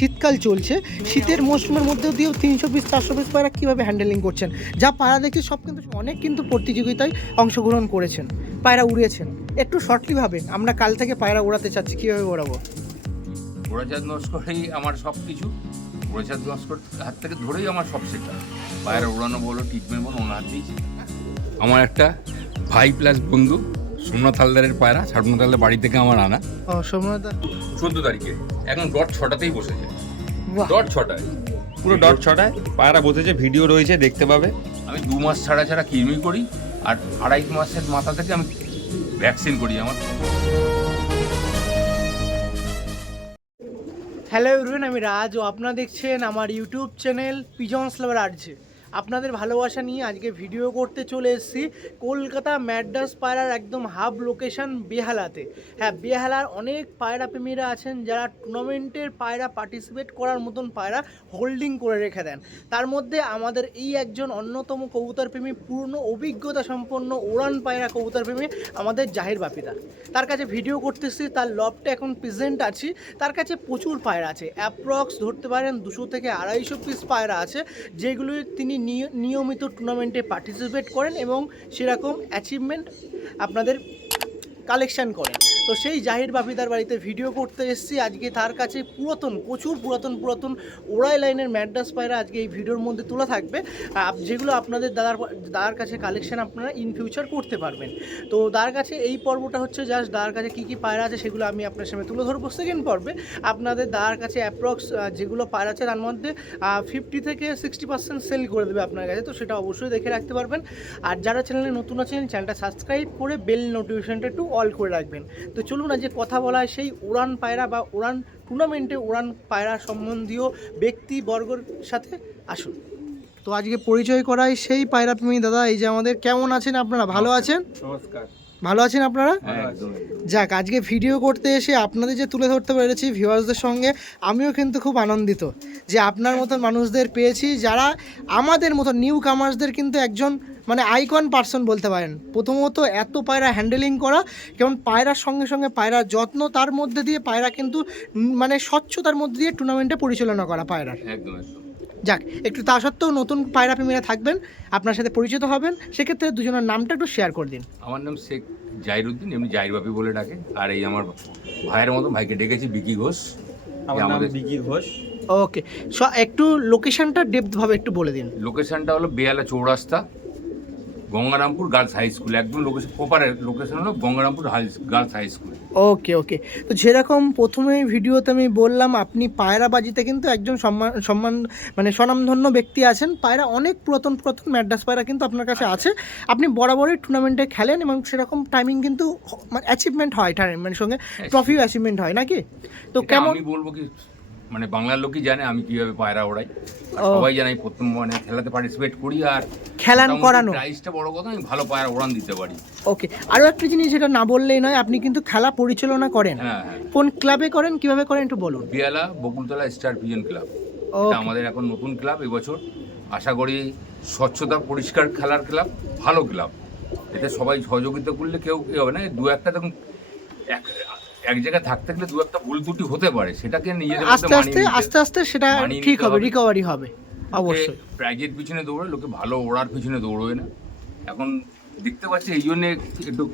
শীতকাল চলছে, শীতের মৌসুমের মধ্যেও দিয়েও 300 পিস 400 পিস পায়রা কীভাবে হ্যান্ডেলিং করছেন? যা পায়রা দেখছি সব কিন্তু অনেক কিন্তু প্রতিযোগিতায় অংশগ্রহণ করেছেন, পায়রা উড়িয়েছেন। একটু শর্টলি ভাবেন, আমরা কাল থেকে পায়রা ওড়াতে চাচ্ছি, কীভাবে ওড়াবো? উড়োজাহাজ নস্করেই আমার সব কিছু, উড়োজাহাজ নস্কর হাত থেকে ধরেই আমার সব শেখা। পায়রা উড়ানো বলো, ট্রিটমেন্ট বলো, ওনার হাতেই শেখা। আমার একটা ভাই প্লাস বন্ধু সোমনাথ হালদারের পায়রা, সোমনাথ হালদার বাড়ি থেকে আমার আনা। ও সোমনাথ, 14 তারিখে এখন ডট 6টাতেই বসেছে। বাহ, ডট 6টায় পুরো ডট 6টায় পায়রা বসেছে, ভিডিও রয়েছে, দেখতে পাবে। আমি 2 মাস ছাড়া ছাড়া কৃমি করি, আর 2.5 মাসের মাথা থেকে আমি ভ্যাকসিন করি আমার। হ্যালো এভরিওয়ান, আমি রাজ ও আপনারা দেখছেন আমার ইউটিউব চ্যানেল পিজন্স লাভার আর্টসে। আপনাদের ভালোবাসা নিয়ে আজকে ভিডিও করতে চলে এসেছি কলকাতা ম্যাড্রাস পায়রার একদম হাব লোকেশন বেহালাতে। হ্যাঁ, বেহালার অনেক পায়রা প্রেমীরা আছেন যারা টুর্নামেন্টের পায়রা পার্টিসিপেট করার মতন পায়রা হোল্ডিং করে রেখে দেন। তার মধ্যে আমাদের এই একজন অন্যতম কবুতর প্রেমী, পূর্ণ অভিজ্ঞতা সম্পন্ন ওড়ান পায়রা কবুতর প্রেমী আমাদের জাহির বাপিদা। তার কাছে ভিডিও করতেছি, তার লবটা এখন প্রেজেন্ট আছি। তার কাছে প্রচুর পায়রা আছে, অ্যাপ্রক্স ধরতে পারেন 200 থেকে 250 পিস পায়রা আছে, যেগুলো তিনি নিয়মিত টুর্নামেন্টে পার্টিসিপেট করেন এবং সেরকম অ্যাচিভমেন্ট আপনাদের কালেকশন করেন। তো সেই জাহির বাপিদার বাড়িতে ভিডিও করতে এসেছি আজকে। তার কাছে প্রচুর পুরাতন ওড়াই লাইনের ম্যাড্রাস পায়রা আজকে এই ভিডিওর মধ্যে তোলা থাকবে, যেগুলো আপনাদের দাদার কাছে কালেকশন আপনারা ইন ফিউচার করতে পারবেন। তো দাদার কাছে এই পর্বটা হচ্ছে জাস্ট দাদার কাছে কী কী পায়রা আছে সেগুলো আমি আপনার সামনে তুলে ধরবো। সেকেন্ড পর্বে আপনাদের দাদার কাছে অ্যাপ্রক্স যেগুলো পায়রা আছে তার মধ্যে 50 থেকে 60% সেল করে দেবে আপনার কাছে, তো সেটা অবশ্যই দেখে রাখতে পারবেন। আর যারা চ্যানেলে নতুন আছেন চ্যানেলটা সাবস্ক্রাইব করে বেল নোটিফিকেশনটা একটু অল করে রাখবেন। তো চলুন আজকে কথা বলা হয় সেই উড়ান পায়রা বা উড়ান টুর্নামেন্টে উড়ান পায়রা সম্বন্ধীয় ব্যক্তিবর্গের সাথে। আসুন তো আজকে পরিচয় করাই সেই পায়রা প্রেমী দাদা। এই যে আমাদের, কেমন আছেন আপনারা? ভালো আছেন? নমস্কার। ভালো আছেন আপনারা? একদম। যাক, আজকে ভিডিও করতে এসে আপনাদের যে তুলে ধরতে পেরেছি ভিউয়ার্সদের সঙ্গে, আমিও কিন্তু খুব আনন্দিত যে আপনার মতন মানুষদের পেয়েছি যারা আমাদের মতো নিউ কামার্সদের কিন্তু একজন মানে আইকন পার্সন বলতে পারেন। প্রথমত এত পায়রা হ্যান্ডেলিং করা, কেমন পায়রার সঙ্গে সঙ্গে পায়রার যত্ন, তার মধ্যে দিয়ে পায়রা কিন্তু মানে স্বচ্ছতার মধ্যে দিয়ে টুর্নামেন্টে পরিচালনা করা পায়রার। একদম একদম। যাক, একটু তা সত্ত্বেও নতুন পায়রা প্রেমীরা থাকবেন, আপনার সাথে পরিচিত হবেন, সেক্ষেত্রে দুজনের নামটা একটু শেয়ার করে দিন। আমার নাম শেখ জাহিরুদ্দিন, এমনি জাহির বাপি বলে ডাকে। আর এই আমার ভাইয়ের মতো ভাইকে ডেকেছি বিকি ঘোষ। আমার নাম আমাদের বিকি ঘোষ। ওকে, একটু লোকেশনটা ডেপথভাবে একটু বলে দিন। লোকেশনটা হলো বেহালা চৌরাস্তা, গঙ্গারামপুর গার্লস হাই স্কুল। একদম লোকেশন প্রপারের লোকেশন হলো গঙ্গারামপুর গার্লস হাই স্কুল। ওকে, তো যেরকম প্রথমেই ভিডিওতে আমি বললাম, আপনি পায়রাবাজিতে কিন্তু একজন সম্মান মানে স্বনামধন্য ব্যক্তি আছেন। পায়রা অনেক পুরাতন ম্যাড্রাস পায়রা কিন্তু আপনার কাছে আছে। আপনি বরাবরই টুর্নামেন্টে খেলেন এবং সেরকম টাইমিং কিন্তু মানে অ্যাচিভমেন্ট হয়, টাইমের সঙ্গে ট্রফিও অ্যাচিভমেন্ট হয় নাকি? তো এটা কেমন আমি বলবো কি, মানে বাংলার লোকই জানে আমি কিভাবে পায়রা ওড়াই। আর ও। সবাই জানে আমি প্রথম মানে খেলাতে পার্টিসিপেট করি, আর খেলান করানো। প্রাইসটা বড় কথা, আমি ভালো পায়রা ওড়ান দিতে পারি। ওকে, আরও একটা জিনিস যেটা না বললেই নয়, আপনি কিন্তু খেলা পরিচালনা করেন। হ্যাঁ। কোন ক্লাবে করেন, কিভাবে করেন একটু বলুন। বেহালা বকুলতলা স্টার পিজন ক্লাব, ও, এটা আমাদের এখন নতুন ক্লাব এবছর। আশা করি স্বচ্ছতা পরিষ্কার খেলার ক্লাব, ভালো ক্লাব। এতে সবাই সহযোগিতা করলে কেউ কি হবে না, দু একটা দেখুন এক জায়গায় থাকতে গেলে দু একটা ভুল ত্রুটি হতে পারে, সেটাকে নিজেদের মধ্যে আস্তে আস্তে সেটা মানিয়ে ঠিক নিতে হবে, হবে। রিকভারি হবে অবশ্যই। প্রাইজের পিছনে দৌড়ে, লোকে ভালো ওড়ার পিছনে দৌড়বে না। এখন দেখতে পাচ্ছি এই জন্যে একটু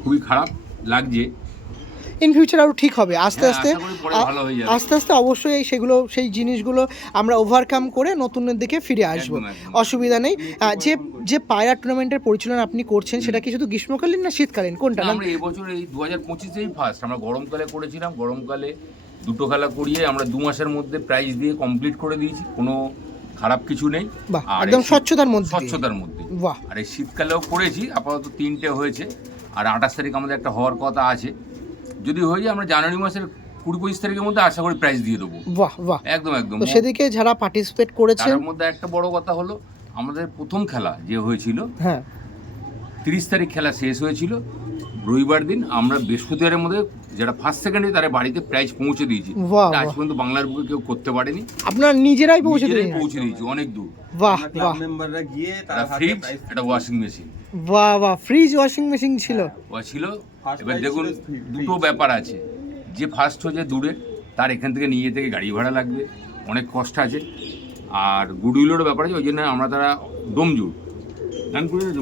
খুবই খারাপ লাগছে। ইন ফিউচার আরও ঠিক হবে আস্তে হ্যাঁ, আস্তে। আশা করি পরে ভালো হয়ে যাবে। আস্তে আস্তে অবশ্যই সেই জিনিসগুলো আমরা ওভারকাম করে নতুনের দিকে ফিরে আসবো, একদম। অসুবিধা নেই। যে পায়রা টুর্নামেন্টের পরিচালনা আপনি করছেন, সেটা কি শুধু গ্রীষ্মকালীন না শীতকালীন, কোনটা? না, আমরা এবছর এই 2025-এই ফার্স্ট আমরা গরমকালে করেছিলাম। গরমকালে দুটো খেলা করিয়ে আমরা 2 মাসের মধ্যে প্রাইজ দিয়ে কমপ্লিট করে দিয়েছি, কোনো খারাপ কিছু নেই। বাহ, আর একদম এই স্বচ্ছতার মধ্যে দিয়ে। স্বচ্ছতার মধ্যে। বাহ, আর এই শীতকালেও করেছি, আপাতত 3টে হয়েছে। আর 28 তারিখ আমাদের একটা হওয়ার কথা আছে। যদি হয়ে যায় আমরা জানুয়ারি মাসের 20-25 তারিখের মধ্যে আশা করি প্রাইজ দিয়ে দেবো। বাহ। একদম। তো সেদিকে যারা পার্টিসিপেট করেছেন, তার মধ্যে একটা বড় কথা হলো, আমাদের প্রথম খেলা যে হয়েছিল হ্যাঁ 30 তারিখ খেলা শেষ হয়েছিল রবিবার দিন। আমরা বৃহস্পতিবারের মধ্যে যারা ফার্স্ট সেকেন্ড তারা বাড়িতে প্রাইজ পৌঁছে দিয়েছি। বাহ, আজ পর্যন্ত বাংলার বুকে কেউ করতে পারেনি। আপনারা নিজেরাই পৌঁছে নিজেরাই দিলেন? পৌঁছে দিয়েছি অনেক দূর। বাহ, মেম্বাররা গিয়ে একটা ফ্রিজ, একটা washing machine fridge washing machine ছিল। ছিল। এবার দেখুন, দুটো ব্যাপার আছে। যে ফার্স্ট হয়েছে দূরে, তার এখান থেকে নিয়ে থেকে গাড়ি ভাড়া লাগবে, অনেক কষ্ট আছে। আর গুডউইলেরও ব্যাপার আছে, ওই জন্য আমরা তারা ডোমজুর গান করি না,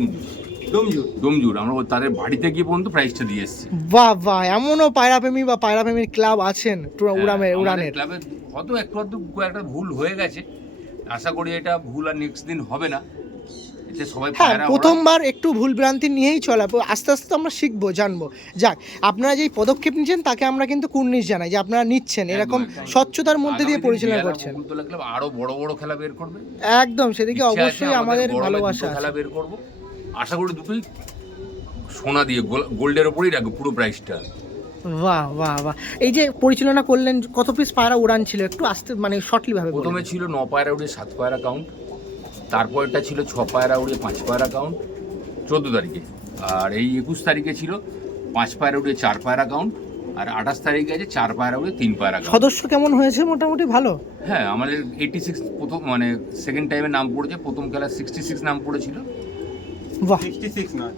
ডোমজুর আমরা তাদের বাড়িতে গিয়ে পর্যন্ত প্রাইসটা দিয়ে এসেছি। বাহ বাহ, এমনও পায়রাপ্রেমী বা পায়রাপ্রেমীর ক্লাব আছেন উড়ানের ক্লাবে হয়তো একটু একটা ভুল হয়ে গেছে, আশা করি এটা ভুল আর নেক্সট দিন হবে না। এতে সবাই হ্যাঁ, পায়রা প্রথমবার একটু ভুল ভ্রান্তি নিয়েই চলা, আস্তে আস্তে তো আমরা শিখবো, জানবো। যাক, আপনারা যেই পদক্ষেপ নিচ্ছেন তাকে আমরা কিন্তু কুর্নিশ জানাই যে আপনারা নিচ্ছেন, এরকম স্বচ্ছতার মধ্যে দিয়ে পরিচালনা করছেন। আরো বড় বড় খেলা বের করবে, একদম, সেদিকে অবশ্যই আমাদের ভালোবাসা আছে। খেলা বের করব, আশা করি দুটোই সোনা দিয়ে গোল্ডের উপরেই রাখবো পুরো প্রাইসটা। বাহ বাহ বাহ, এই যে পরিচালনা করলেন, কত পিস পায়রা উড়ান ছিল একটু আস্তে মানে শর্টলি ভাবে? প্রথমে ছিল 9 পায়রা উড়ে 7 পায়রা কাউন্ট, তারপরটা ছিল 6 পায়রা উড়ে 5 পায়রা কাউন্ট 14 তারিখে, আর এই 21 তারিখে ছিল 5 পায়রা উড়ে 4 পায়রা কাউন্ট, আর 28 তারিখে আছে 4 পায়রা উড়ে 3 পায়রা কাউন্ট। সদস্য কেমন হয়েছে? মোটামুটি ভালো। হ্যাঁ, আমাদের 86 প্রথম মানে সেকেন্ড টাইমে নাম পড়েছে, প্রথম খেলা 66 নাম পড়েছিল। বাহ, 66 নয়,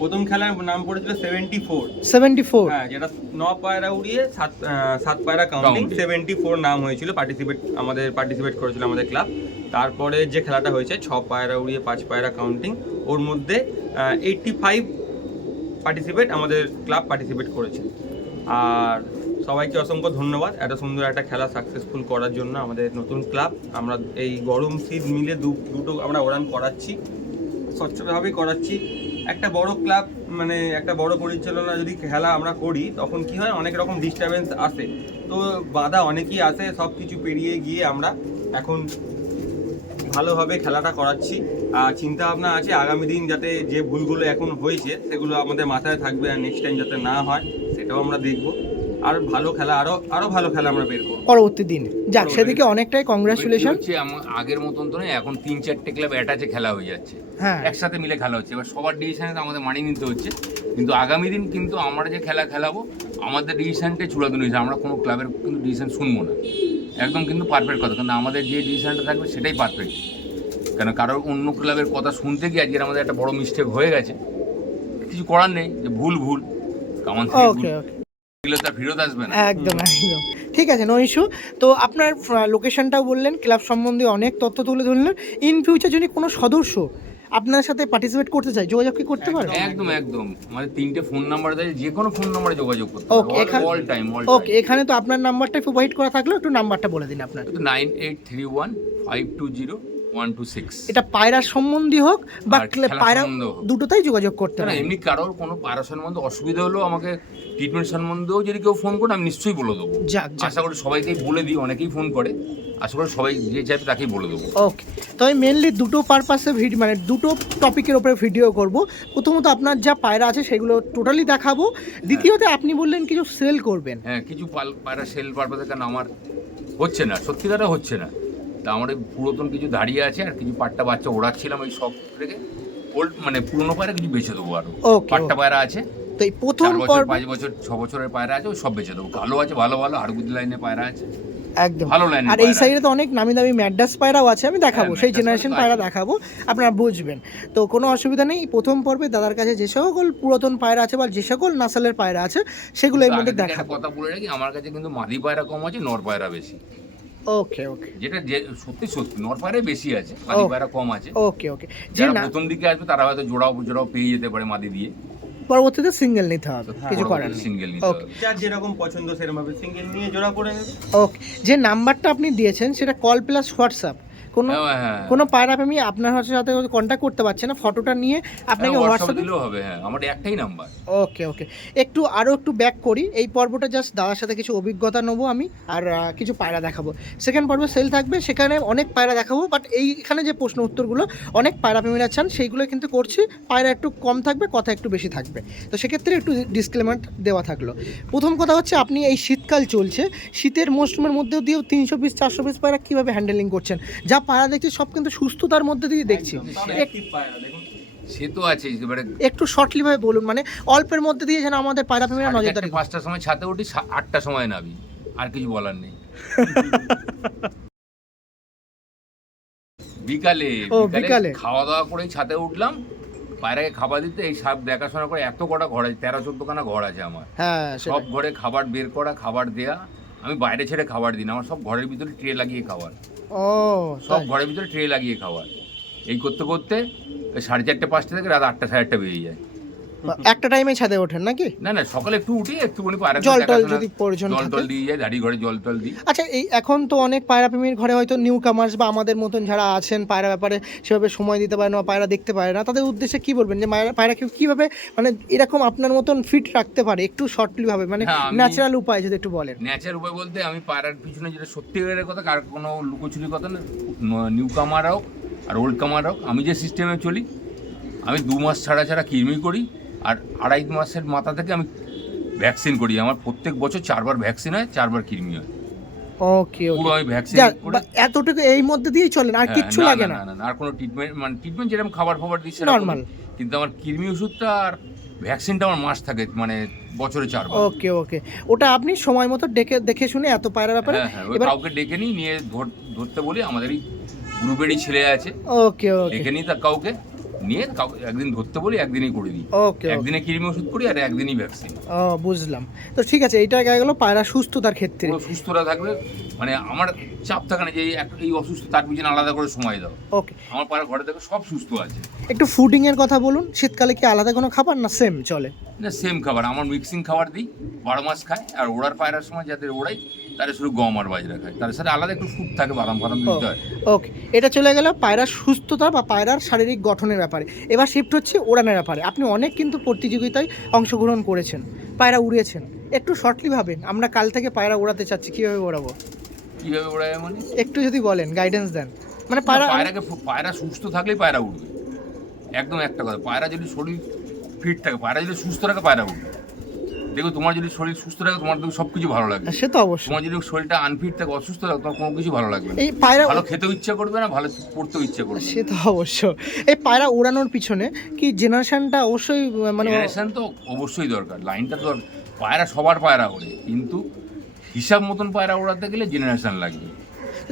প্রথম খেলার নাম পড়েছিল 74। হ্যাঁ, যেটা 9 পায়রা উড়িয়ে 7 পায়রা কাউন্টিং 74 নাম হয়েছিল। পার্টিসিপেট করেছিল আমাদের ক্লাব। তারপরে যে খেলাটা হয়েছে 6 পায়রা উড়িয়ে 5 পায়রা কাউন্টিং, ওর মধ্যে 85 আমাদের ক্লাব পার্টিসিপেট করেছে। আর সবাইকে অসংখ্য ধন্যবাদ এত সুন্দর একটা খেলা সাকসেসফুল করার জন্য। আমাদের নতুন ক্লাব, আমরা এই গরম শীত মিলে দুটো আমরা ওড়ান করাচ্ছি, স্বচ্ছভাবেই করাচ্ছি। একটা বড় ক্লাব মানে একটা বড় পরিচালনা যদি খেলা আমরা করি, তখন কি হয়, অনেক রকম ডিস্টারবেন্স আসে, তো বাধা অনেকই আসে। সব কিছু পেরিয়ে গিয়ে আমরা এখন ভালোভাবে খেলাটা করাচ্ছি। আর চিন্তা ভাবনা আছে আগামী দিন যাতে যে ভুলগুলো এখন হয়েছে সেগুলো আমাদের মাথায় থাকবে, আর নেক্সট টাইম যাতে না হয় সেটাও আমরা দেখব। আর ভালো খেলা, আরো ভালো খেলা আমরা বের করব পরবর্তী দিন। যাক, সেদিকে অনেকটাই কংগ্রাচুলেশন। আগের মতন তো নয়, এখন 3-4টে ক্লাব অ্যাটাচে খেলা হয়ে যাচ্ছে, হ্যাঁ, একসাথে মিলে খেলা হচ্ছে। এবার সবার ডিসিশনে তো আমাদের মানিয়ে নিতে হচ্ছে, কিন্তু আগামী দিন কিন্তু আমরা যে খেলা খেলাবো আমাদের ডিসিশনটাই চূড়ান্ত নিয়েছে। আমরা কোনো ক্লাবের কিন্তু ডিসিশন শুনবো না, একদম কিন্তু পারফেক্ট কথা, কারণ আমাদের যে ডিসিশনটা থাকবে সেটাই পারফেক্ট। কেন কারোর অন্য ক্লাবের কথা শুনতে গিয়ে আজকে আমাদের একটা বড় মিস্টেক হয়ে গেছে, কিছু করার নেই, যে ভুল কামান তার ফেরত আসবে না। একদম একদম ঠিক আছে, নো ইস্যু। তো আপনার লোকেশনটাও বললেন, ক্লাব সম্বন্ধে অনেক তথ্য তুলে ধরলেন। ইন ফিউচার যদি কোনো সদস্য আপনার সাথে পার্টিসিপেট করতে চায়, যোগাযোগ কি করতে পারে? একদম মানে 3টে ফোন নাম্বার দেয়, যে কোনো ফোন নাম্বারে যোগাযোগ করতে পারে অল টাইম। ওকে, এখানে তো আপনার নাম্বারটাই প্রোভাইড করা থাকলো, একটু নাম্বারটা বলে দিন আপনার। 9831520126। এটা পায়রা সম্বন্ধী হোক বা পায়রা দুটোতেই যোগাযোগ করতে পারে। এমনি কারোর কোনো পায়রা সম্বন্ধে অসুবিধা হলেও আমাকে ট্রিটমেন্ট সম্বন্ধেও যদি কেউ ফোন করে আমি নিশ্চয়ই বলে দেবো। আশা করি সবাইকেই বলে দিই, অনেকেই ফোন করে, আশা করি সবাই যে চাইবে তাকেই বলে দেবো। ওকে, তো আমি মেনলি দুটো পারপাসে ভিডিও মানে দুটো টপিকের উপরে ভিডিও করব। প্রথমত আপনার যা পায়রা আছে সেগুলো টোটালি দেখাবো, দ্বিতীয়ত আপনি বললেন কিছু সেল করবেন। হ্যাঁ, কিছু পায়রা সেল পারপাসে, কারণ আমার হচ্ছে না, সত্যিকারে হচ্ছে না। তা আমার পুরাতন কিছু দাঁড়িয়ে আছে, আর কিছু পাট্টা বাচ্চা ওড়াচ্ছিলাম ওই সব থেকে ওল্ড মানে পুরনো পায়রা কিছু বেঁচে দেবো। আরো পাট্টা পায়রা আছে, তো এই প্রথম 5 বছর 6 বছরের পায়রা আছে, ওই সব বেঁচে দেবো। কালো আছে, ভালো হাড়গুদি লাইনের পায়রা আছে, একদম ভালো লাইন। আর এই সাইডে তো অনেক নামি দামি ম্যাডাস পায়রাও আছে, আমি দেখাবো, সেই জেনারেশন পায়রা দেখাবো, আপনারা বুঝবেন। তো কোনো অসুবিধা নেই, প্রথম পর্বে দাদার কাছে যে সকল পুরাতন পায়রা আছে বা যে সকল নাসালের পায়রা আছে সেগুলো এর মধ্যে দেখাবো। কথা বলে রাখি, আমার কাছে কিন্তু মাদি পায়রা কম আছে, নর পায়রা বেশি। ওকে ওকে, যেটা যে সত্যি নর পায়রাই বেশি আছে, মাদি পায়রা কম আছে। ওকে ওকে, যে প্রথম দিকে আসবে তারা হয়তো জোড়াও পেয়ে যেতে পারে মাদি দিয়ে, পরবর্তীতে সিঙ্গেল নিতে হবে, কিছু করার নেই। সিঙ্গেল নিতে হবে, যার যেরকম পছন্দ সেরকম ভাবে সিঙ্গেল নিয়ে জোড়া করে নেবে। ওকে, যে নাম্বারটা আপনি দিয়েছেন সেটা কল প্লাস হোয়াটসঅ্যাপ, কোনো পায়রা প্রেমী আপনার সাথে কন্ট্যাক্ট করতে পারছে না, ফটোটা নিয়ে আপনাকে হোয়াটসঅ্যাপ দিলেও হবে। হ্যাঁ, আমার একটাই নাম্বার। ওকে ওকে, একটু ব্যাক করি এই পর্বটা, জাস্ট দাদার সাথে কিছু অভিজ্ঞতা নেবো আমি, আর কিছু পায়রা দেখাবো। সেকেন্ড পর্বে সেল থাকবে, সেখানে অনেক পায়রা দেখাবো, বাট এইখানে যে প্রশ্ন উত্তরগুলো অনেক পায়রা প্রেমীরা চান সেইগুলো কিন্তু করছি। পায়রা একটু কম থাকবে, কথা একটু বেশি থাকবে, তো সেক্ষেত্রে একটু ডিসক্লেমার দেওয়া থাকলো। প্রথম কথা হচ্ছে, আপনি এই শীতকাল চলছে, শীতের মৌসুমের মধ্যেও দিয়েও 300 পিস 400 পিস পায়রা কীভাবে হ্যান্ডেলিং করছেন? যা পায়রা দেখছি সব কিন্তু সুস্থতার মধ্যে দিয়ে দেখছি, সে তো আছে। এবারে একটু শর্টলি ভাবে বলুন, মানে অল্পের মধ্যে দিয়ে যেন আমাদের পায়রা প্রেমীরা নজরদারি। 5টার সময় ছাদে উঠি, 8টার সময় নামি, আর কিছু বলার নেই। বিকালে খাওয়া দাওয়া করে ছাদে উঠলাম, পায়রাকে খাবার দিতে, এই সব দেখাশোনা করে। এত কটা ঘর আছে, 13-14খানা ঘর আছে আমার। হ্যাঁ, সব ঘরে খাবার বের করা, খাবার দেয়া, আমি বাইরে ছেড়ে খাবার দিই না, আমার সব ঘরের ভিতরে ট্রে লাগিয়ে খাবার, ও সব তাই? ঘরের ভিতরে ট্রে লাগিয়ে খাবার। এই করতে করতে ওই 4:30 5টা থেকে রাত 8টা 8:30 বেরিয়ে যায়। একটা টাইমে ছাদে ওঠেন নাকি? না না, সকালে একটু উঠি, একটুখানি পায়রা জল টল যদি প্রয়োজন জল থাকে। টল দিয়ে যায়, দাঁড়ি ঘরে জল টল দিই। আচ্ছা, এই এখন তো অনেক পায়রা প্রেমীর ঘরে হয়তো নিউ কামার্স বা আমাদের মতন যারা আছেন পায়রা ব্যাপারে সেভাবে সময় দিতে পারে না বা পায়রা দেখতে পারে না, তাদের উদ্দেশ্যে কি বলবেন যে পায়রাকে কিভাবে মানে এরকম আপনার মতন ফিট রাখতে পারে একটু শর্টলি ভাবে, মানে হ্যাঁ, ন্যাচারাল উপায় যদি একটু বলেন। ন্যাচারাল উপায় বলতে আমি পায়রার পিছনে যেটা সত্যিকারের কথা, কার কোনো লুকোচুরি কথা না, নিউ কামার হোক আর ওল্ড কামার হোক, আমি যে সিস্টেমে চলি, আমি 2 মাস ছাড়া ছাড়া কৃমি করি, আর 2.5 মাসের মাথা থেকে আমি ভ্যাকসিন করি। আমার প্রত্যেক বছর 4বার ভ্যাকসিন হয়, 4বার কৃমি হয়। ওকে পুরো ওকে, আমি ভ্যাকসিন করে এতটুকু এই মধ্যে দিয়েই চলেন, আর কিচ্ছু লাগে না? না, আর কোনো ট্রিটমেন্ট মানে ট্রিটমেন্ট যেরকম খাবার দিচ্ছে নর্মাল। কিন্তু আমার কৃমি ওষুধটা আর ভ্যাকসিনটা আমার মাস থাকে, মানে বছরে 4বার। ওকে ওকে, ওটা আপনি সময় মতো দেখে শুনে এত পায়রা ব্যাপারে হ্যাঁ, ওই এবার। কাউকে ডেকে নিয়ে ধরতে বলি, আমাদেরই গ্রুপেরই ছেলে আছে, ওকে ওকে ডেকে নিই, তা কাউকে নিয়ে একদিন ধরতে বলি, একদিনই করে দিই। ওকে, একদিনে কৃমি ওষুধ করি আর একদিনই ভ্যাকসিন। ও বুঝলাম। তো ঠিক আছে, এইটা গেল পায়রা সুস্থতার ক্ষেত্রে। পুরো সুস্থরা থাকবে, মানে আমার চাপ থাকে না যে এই অসুস্থ, তার পিছনে আলাদা করে সময় দাও। ওকে, আমার পাড়া ঘরে থেকে সব সুস্থ আছে। একটু ফুডিং এর কথা বলুন। শীতকালে কি আলাদা কোনো খাবার না সেম চলে? না, সেম খাবার, আমার মিক্সিং খাবার দিই, 12 মাস খায়। আর ওড়ার পায়রার সময় যাদের ওড়াই তারা শুধু গম আর বাজরা খায়, তার সাথে আলাদা একটু ফুড থাকে, বাদাম দিতে হয়। ওকে, এটা চলে গেল পায়রার সুস্থতা বা পায়রার শারীরিক গঠনের ব্যাপারে। এবার শিফট হচ্ছে ওড়ানের ব্যাপারে। আপনি অনেক কিন্তু প্রতিযোগিতায় অংশগ্রহণ করেছেন, পায়রা উড়িয়েছেন। একটু শর্টলি ভাবেন, আমরা কাল থেকে পায়রা ওড়াতে চাচ্ছি, কিভাবে ওড়াবো কিভাবে ওড়ায় মানে একটু যদি বলেন, গাইডেন্স দেন। মানে পায়রা সুস্থ থাকলেই পায়রা উঠবে, একদম একটা কথা। পায়রা যদি শরীর ফিট থাকে, পায়রা যদি সুস্থ থাকে, পায়রা উঠবে। দেখো, তোমার যদি শরীর সুস্থ থাকে, তোমার দেখো সব কিছু ভালো লাগবে। সে তো অবশ্যই। তোমার যদি শরীরটা আনফিট থাকে, অসুস্থ থাকে, তোমার কোনো কিছু ভালো লাগবে না। এই পায়রা ভালো খেতেও ইচ্ছা করবে না, ভালো পড়তেও ইচ্ছা করবে না। সে তো অবশ্য। এই পায়রা উড়ানোর পিছনে কি জেনারেশনটা অবশ্যই মানে জেনারেশন তো অবশ্যই দরকার, লাইনটা তো দরকার। পায়রা সবার পায়রা ওড়ে, কিন্তু হিসাব মতন পায়রা ওড়াতে গেলে জেনারেশন লাগবে।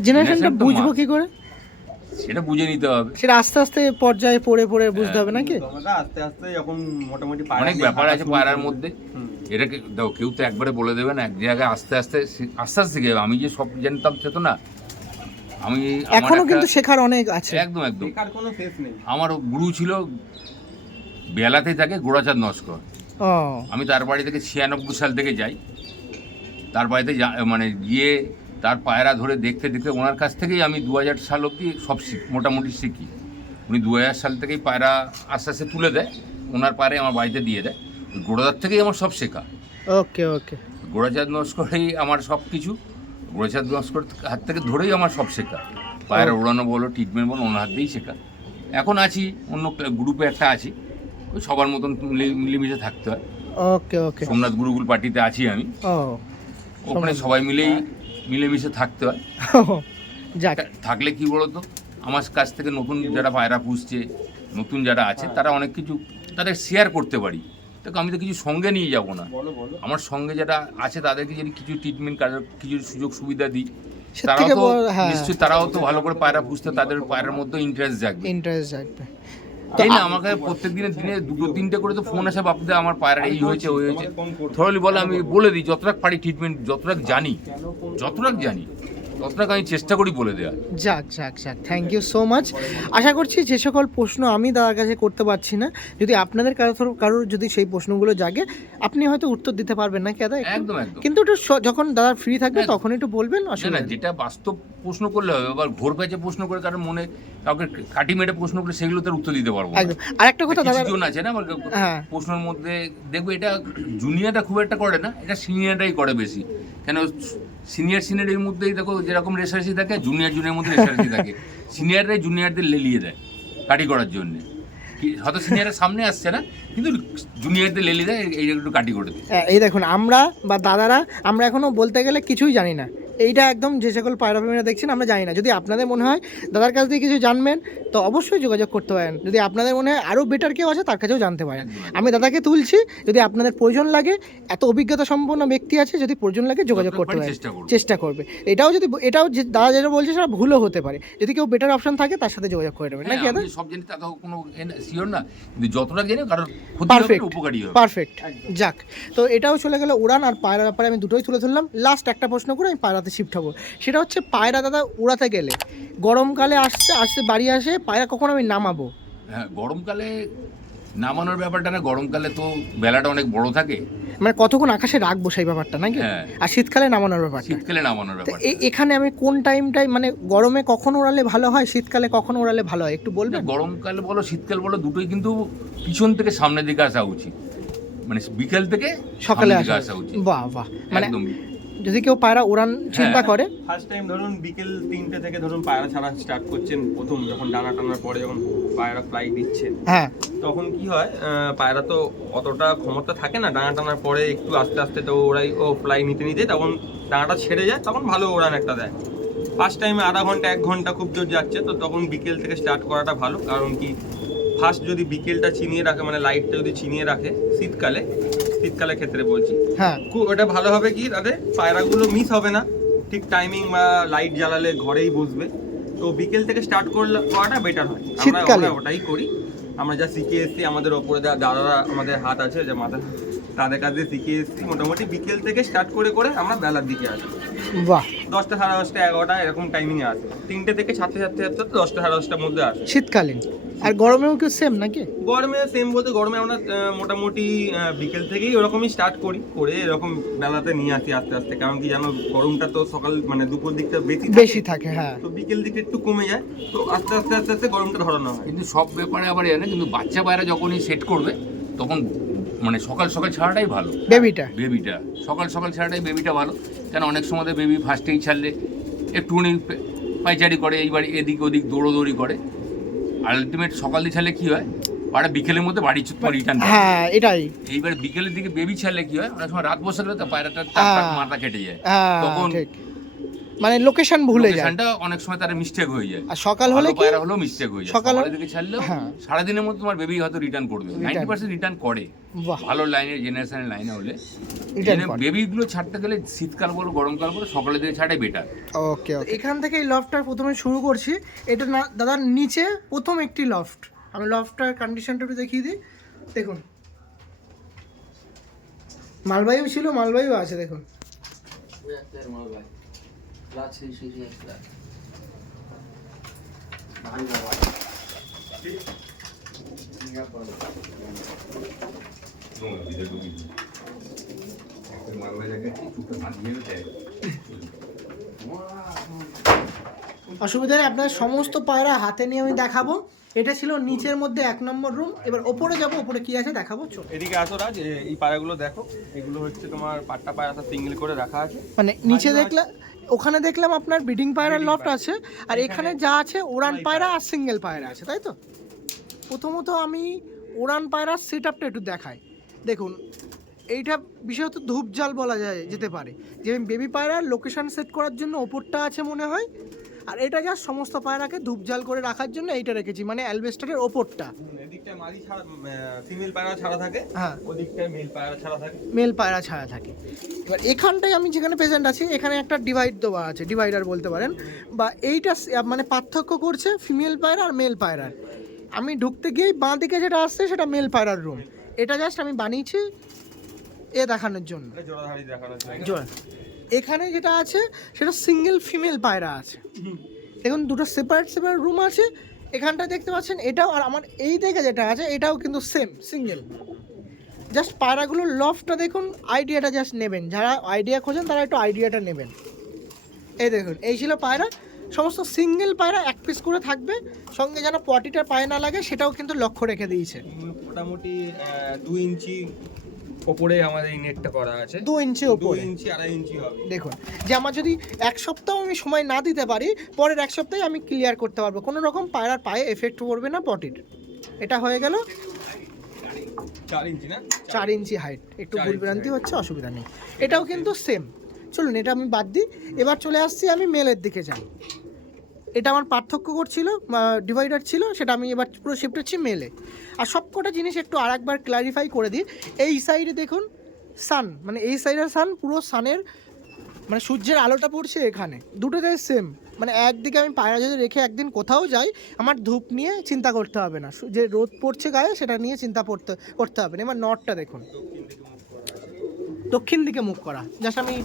জেনারেশনটা generation তো বুঝবো must। কি করে? সেটা বুঝে নিতে হবে। সেটা আস্তে আস্তে পর্যায়ে পড়ে বুঝতে হবে নাকি? তোমরা আস্তে আস্তে যখন মোটামুটি অনেক ব্যাপার আছে পায়রার মধ্যে, এটাকে দেখো কেউ তো একবারে বলে দেবে না, এক জায়গায় আস্তে আস্তে শিখে যাবে। আমি যে সব জানতাম সে তো না, আমি এখনো কিন্তু শেখার অনেক আছে। একদম একদম। বেকার কোনো শেষ নেই। আমার গুরু ছিল বেলাতে থাকে গোড়াচাঁদ নস্কর। ও আমি তার বাড়ি থেকে 96 সাল থেকে যাই, তার বাড়িতে মানে গিয়ে তার পায়রা ধরে দেখতে দেখতে ওনার কাছ থেকেই আমি 2000 সাল অবধি সব মোটামুটি শিখি। উনি 2000 সাল থেকেই পায়রা আস্তে আস্তে তুলে দেয়, ওনার পায়রা আমার বাড়িতে দিয়ে দেয়। ওই গোড়াদার থেকেই আমার সব শেখা। ওকে ওকে, গোড়াচাঁদ নস্করেই আমার সব কিছু, গোড়াচাঁদ নস্কর হাত থেকে ধরেই আমার সব শেখা। পায়রা ওড়ানো বলো, ট্রিটমেন্ট বলো, ওনার হাত দিয়েই শেখা। এখন আছি অন্য গ্রুপে একটা আছি, ওই সবার মতন মিলেমিশে থাকতে হয়। ওকে ওকে, সোমনাথ গুরুকুল পার্টিতে আছি আমি, ও ওখানে সবাই মিলেমিশে থাকতে হয়। যাক, থাকলে কি বলতো, আমার কাছ থেকে নতুন যারা পায়রা পুষছে, নতুন যারা আছে, তারা অনেক কিছু তাদের শেয়ার করতে পারি। দেখো, আমি তো কিছু সঙ্গে নিয়ে যাব না, আমার সঙ্গে যারা আছে তাদেরকে যদি কিছু ট্রিটমেন্ট, কিছু সুযোগ সুবিধা দিই, তারাও তো নিশ্চয়ই তারাও তো ভালো করে পায়রা পুষতে, তাদের পায়রার মধ্যে ইন্টারেস্ট জাগবে। এই না, আমাকে প্রত্যেক দিনে 2-3টে করে তো ফোন আসে, বাপুদা আমার পায়রা এই হয়েছে ওই হয়েছে, থরলি বলে আমি বলে দিই যতটা পারি ট্রিটমেন্ট, যতটা জানি ততটা আমি চেষ্টা করি বলে দেওয়া। যাক যাক যাক, থ্যাংক ইউ সো মাচ। আশা করছি যে সকল প্রশ্ন আমি দাদার কাছে করতে পারছি না, যদি আপনাদের কারোর যদি সেই প্রশ্নগুলো জাগে, আপনি হয়তো উত্তর দিতে পারবেন না দাদা, একদম একদম। কিন্তু একটু যখন দাদা ফ্রি থাকবে তখন একটু বলবেন, না অসুবিধা না, নেই। যেটা বাস্তব প্রশ্ন করলে হবে, আবার ঘোর প্যাচে প্রশ্ন করে কারণ মনে কাউকে কাটি মেরে প্রশ্ন করে সেগুলো তার উত্তর দিতে পারবো না। একদম। আর একটা কথা দাদা, কিছু জন আছে না আমার হ্যাঁ, প্রশ্নের মধ্যে দেখবো, এটা জুনিয়রটা খুব একটা করে না, এটা সিনিয়রটাই করে বেশি। কেন, সিনিয়রের মধ্যেই দেখো যেরকম রেসার্চি থাকে, জুনিয়রের মধ্যে রেসার্চি থাকে। সিনিয়ররাই জুনিয়রদের লেলিয়ে দেয় কাটি করার জন্য, হয়তো সিনিয়রের সামনে আসছে না, কিন্তু জুনিয়রদের লেলিয়ে দেয়, এই একটু কাটি করে দেয়। এই দেখুন, আমরা বা দাদারা আমরা এখনো বলতে গেলে কিছুই জানি না, এইটা একদম যে সকল পায়রা প্রেমীরা দেখছেন আমরা জানি না, যদি আপনাদের মনে হয় দাদার কাছ থেকে কিছু জানবেন তো অবশ্যই যোগাযোগ করতে পারেন, যদি আপনাদের মনে হয় আরও বেটার কেউ আছে তার কাছেও জানতে পারেন। আমি দাদাকে তুলছি, যদি আপনাদের প্রয়োজন লাগে, এত অভিজ্ঞতা সম্পন্ন ব্যক্তি আছে, যদি প্রয়োজন লাগে যোগাযোগ করতে পারেন, চেষ্টা করবে। এটাও যে দাদা যেটা বলছে সেটা ভুলও হতে পারে, যদি কেউ বেটার অপশন থাকে তার সাথে যোগাযোগ করে নেবেন নাকি দাদা? সব জানি তা তো কোনো শিওর না, কিন্তু যতটা জানি কারণ পারফেক্ট উপকারী হবে। পারফেক্ট। যাক, তো এটাও চলে গেল উড়ান আর পায়রার ব্যাপারে আমি দুটোই তুলে ধরলাম। লাস্ট একটা প্রশ্ন করে আমি পায়রাতে শিফট হবো, সেটা হচ্ছে পায়রা দাদা উড়াতে গেলে গরমকালে আসতে বাড়ি আসে পায়রা কখন আমি নামাবো? হ্যাঁ, গরমকালে নামানোর ব্যাপারটা না, গরমকালে তো বেলাটা অনেক বড় থাকে, মানে কতক্ষণ আকাশে রাখবো সেই ব্যাপারটা নাকি? হ্যাঁ। আর শীতকালে নামানোর ব্যাপারটা, শীতকালে নামানোর তো ব্যাপারটা এখানে আমি কোন টাইমটাই মানে গরমে কখন ওড়ালে ভালো হয়, শীতকালে কখন ওড়ালে ভালো হয় একটু বলবেন? গরমকাল বলো শীতকাল বলো দুটোই কিন্তু পিছন থেকে সামনের দিকে আসা উচিত, মানে বিকেল থেকে সকালে সামনের দিকে আসা আসা উচিত। বাহ বাহ, মানে একদম। যদি কেউ পায়রা উড়ান চিন্তা করে, ফার্স্ট টাইম ধরুন বিকেল 3টে থেকে ধরুন পায়রা ছাড়া স্টার্ট করছেন, প্রথম যখন ডানা টানার পরে যখন পায়রা ফ্লাই দিচ্ছেন, হ্যাঁ তখন কি হয়, পায়রা তো অতটা ক্ষমতা থাকে না, ডানা টানার পরে একটু আস্তে আস্তে তো ও ফ্লাই নিতে নিতে তখন ডানাটা ছেড়ে যায়, তখন ভালো ওড়ান একটা দেয়। ফার্স্ট টাইমে আধা ঘন্টা 1 ঘন্টা খুব জোর যাচ্ছে, তো তখন বিকেল থেকে স্টার্ট করাটা ভালো। কারণ কি, ফার্স্ট যদি বিকেলটা চিনিয়ে রাখে, মানে লাইটটা যদি চিনিয়ে রাখে শীতকালের ক্ষেত্রে বলছি, হ্যাঁ খুব ওটা ভালো হবে। কি তাতে পায়রাগুলো মিস হবে না, ঠিক টাইমিং বা লাইট জ্বালালে ঘরেই বসবে। তো বিকেল থেকে স্টার্ট করাটা বেটার হয়। শীতকালে আমরা ওটাই করি, আমরা যা শিখে এসেছি, আমাদের ওপরে দাদারা আমাদের হাত আছে যে মাথা, তাদের কাছে শিখে এসেছি। মোটামুটি বিকেল থেকে স্টার্ট করে করে আমরা বেলার দিকে আসি। বাহ, 10টা, 10:30, 11টা এরকম টাইমিংয়ে আসে। 3টে থেকে 7:30 10টা, 10টার মধ্যে আসে শীতকালীন। আর গরমেও কি সেম নাকি? গরমে সেম বলতে, গরমে আমরা মোটামুটি বিকেল থেকেই ওরকমই স্টার্ট করে এরকম বেলাতে নিয়ে আসি আস্তে আস্তে। কারণ কি জানো, গরমটা তো সকাল মানে দুপুর দিকটা বেশি থাকে, হ্যাঁ, তো বিকেল দিকটা একটু কমে যায়, তো আস্তে আস্তে আস্তে আস্তে গরমটা ধরানো হয়। কিন্তু সব ব্যাপারে আবার জানে, কিন্তু বাচ্চা পায়রা যখনই সেট করবে তখন মানে সকাল সকাল ছাড়াটাই ভালো। বেবিটা সকাল সকাল ছাড়াটাই বেবিটা ভালো, কেন অনেক সময় বেবি ফার্স্টেই ছাড়লে একটুখানি পাইচারি করে, এইবার এদিক ওদিক দৌড়োদৌড়ি করে। আলটিমেট সকাল দিয়ে ছাড়লে কি হয়, পায়রা বিকেলের মধ্যে বাড়ি রিটার্ন। হ্যাঁ এটাই। এইবার বিকেলের দিকে বেবি ছাড়লে কি হয়, অনেক সময় রাত বসে গেলে তো পায়রাটার মাথা কেটে যায়, তখন মানে লোকেশন ভুলে যায়, লোকেশনটা অনেক সময় তার মিস্টেক হয়ে যায়। আর সকাল হলে কি পায়রা হলো মিস্টেক হয়ে যায়, সকালের দিকে ছাড়লেও হ্যাঁ, সারাদিনের মধ্যে তোমার বেবি হয়তো রিটার্ন করবে, 90% রিটার্ন করে। ভালো লাইনের জেনারেশনের লাইনে হলে বেবিগুলো ছাড়তে গেলে শীতকাল বলো গরমকাল বলো সকালের দিকে ছাড়াই বেটার। ওকে, এখান থেকে এই লফটটা প্রথমে শুরু করছি। এটা না দাদার নিচে প্রথম একটি লফট, আমি লফটটার কন্ডিশনটা একটু দেখিয়ে দিই। দেখুন মালবাহীও ছিল, মালবাহীও আছে, দেখুন অসুবিধা নেই, আপনার সমস্ত পায়রা হাতে নিয়ে আমি দেখাবো। এটা ছিল নিচের মধ্যে 1 নম্বর রুম, এবার ওপরে যাবো, ওপরে কি আছে দেখাবো। চলো এদিকে আসো রাজ, এই পায়রাগুলো দেখো, এগুলো হচ্ছে তোমার পাট্টা পায়রা, সিঙ্গেল করে রাখা আছে। মানে নিচে দেখলাম, ওখানে দেখলাম আপনার ব্রিডিং পায়রার লফট আছে, আর এখানে যা আছে উড়ান পায়রা আর সিঙ্গেল পায়রা আছে, তাই তো? প্রথমত আমি উড়ান পায়রার সেট আপটা একটু দেখাই। দেখুন এইটা বিশেষত ধূপজাল বলা যেতে পারে, যে বেবি পায়রার লোকেশন সেট করার জন্য ওপরটা আছে মনে হয়, আর এটা যা সমস্ত পায়রাকে ধূপজাল করে রাখার জন্য এইটা রেখেছি, মানে অ্যালবেস্টারের ওপরটা। এদিকটা মাদি ছাড়া, ফিমেল পায়রা ছাড়া থাকে, হ্যাঁ, ওদিকটায় মেল পায়রা ছাড়া থাকে। মেল পায়রা ছাড়া থাকে। এবার এখানটায় আমি যেখানে প্রেজেন্ট আছি, এখানে একটা ডিভাইড দেওয়া আছে, ডিভাইডার বলতে পারেন, বা এইটা মানে পার্থক্য করছে ফিমেল পায়রা আর মেল পায়রার। আমি ঢুকতে গিয়েই বাঁ দিকে যেটা আসছে সেটা মেল পায়রার রুম, এটা জাস্ট আমি বানিয়েছি দেখানোর জন্য। এখানে যেটা আছে সেটা সিঙ্গেল ফিমেল পায়রা আছে, দেখুন দুটো সেপারেট রুম আছে। এখানটা দেখতে পাচ্ছেন, এটাও, আর আমার এই দিকে যেটা আছে এটাও কিন্তু সেম সিঙ্গেল। জাস্ট পায়রাগুলোর লফটটা দেখুন, আইডিয়াটা জাস্ট নেবেন, যারা আইডিয়া খোঁজেন তারা একটু আইডিয়াটা নেবেন। এই দেখুন, এই ছিল পায়রা, সমস্ত সিঙ্গেল পায়রা 1 পিস করে থাকবে, সঙ্গে যেন পটিটার পায়ে না লাগে সেটাও কিন্তু লক্ষ্য রেখে দিয়েছে। মোটামুটি 2 ইঞ্চি ওপরে আমাদের এই নেটটা করা আছে, 2 ইঞ্চি ওপরে, 2 ইঞ্চি 2.5 ইঞ্চি হবে। দেখুন, যে আমার যদি 1 সপ্তাহ আমি সময় না দিতে পারি, পরের 1 সপ্তাহে আমি ক্লিয়ার করতে পারবো, কোনো রকম পায়রার পায়ে এফেক্ট পড়বে না পটির। এটা হয়ে গেল 4 ইঞ্চি না, 4 ইঞ্চি হাইট, একটু ভুলভ্রান্তি হচ্ছে, অসুবিধা নেই। এটাও কিন্তু সেম, চলুন এটা আমি বাদ দিই। এবার চলে আসছি আমি মেলের দিকে যাই। এটা আমার পার্থক্য করছিল, ডিভাইডার ছিল, সেটা আমি এবার পুরো শিফট হচ্ছি মেলে। আর সব কটা জিনিস একটু আর একবার ক্ল্যারিফাই করে দিই। এই সাইডে দেখুন সান, মানে এই সাইডের সান পুরো সানের মানে সূর্যের আলোটা পড়ছে এখানে, দুটোতে সেম। মানে একদিকে আমি পায়রা যদি রেখে একদিন কোথাও যাই, আমার ধূপ নিয়ে চিন্তা করতে হবে না, যে রোদ পড়ছে গায়ে সেটা নিয়ে চিন্তা করতে হবে না। এবার নটটা দেখুন, দক্ষিণ দিকে মুখ করা। জাস্ট আমি